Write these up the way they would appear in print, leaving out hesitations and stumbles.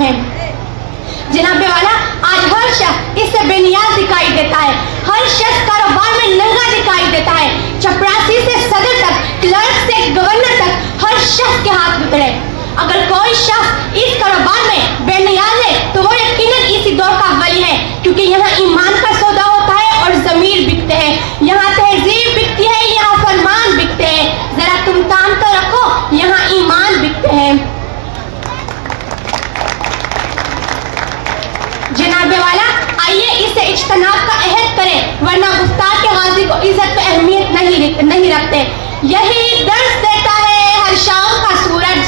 नाम है। जनाबे वाला, आज हर शख्स इससे बेनियाज दिखाई देता है, हर शख्स कारोबार में नंगा दिखाई देता है। चपरासी से सदर तक, क्लर्क से गवर्नर तक हर शख्स के हाथ में है। अगर कोई शख्स इस कारोबार में बेनियाज है तो वो यकीनन इसी दौर का वली है, क्योंकि यहाँ ईमान का सौदा होता है और ज़मीर बिकते हैं, यहाँ तहजीब बिकती है, यहाँ फरमान बिकते हैं। जरा तुम काम तो रखो, यहाँ ईमान बिकते हैं। जनाबे वाला, आइए इससे इज्तनाब का अहद करें, वरना गुफ्तार के गाजी को इज्जत पे अहमियत नहीं रखते। यही दर्द देता है हर शाम का सूरज,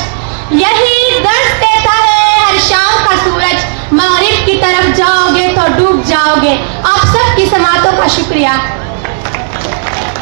यही दर्द देता है हर शाम का सूरज। मगरिब की तरफ जाओगे तो डूब जाओगे। आप सब की समातों का शुक्रिया।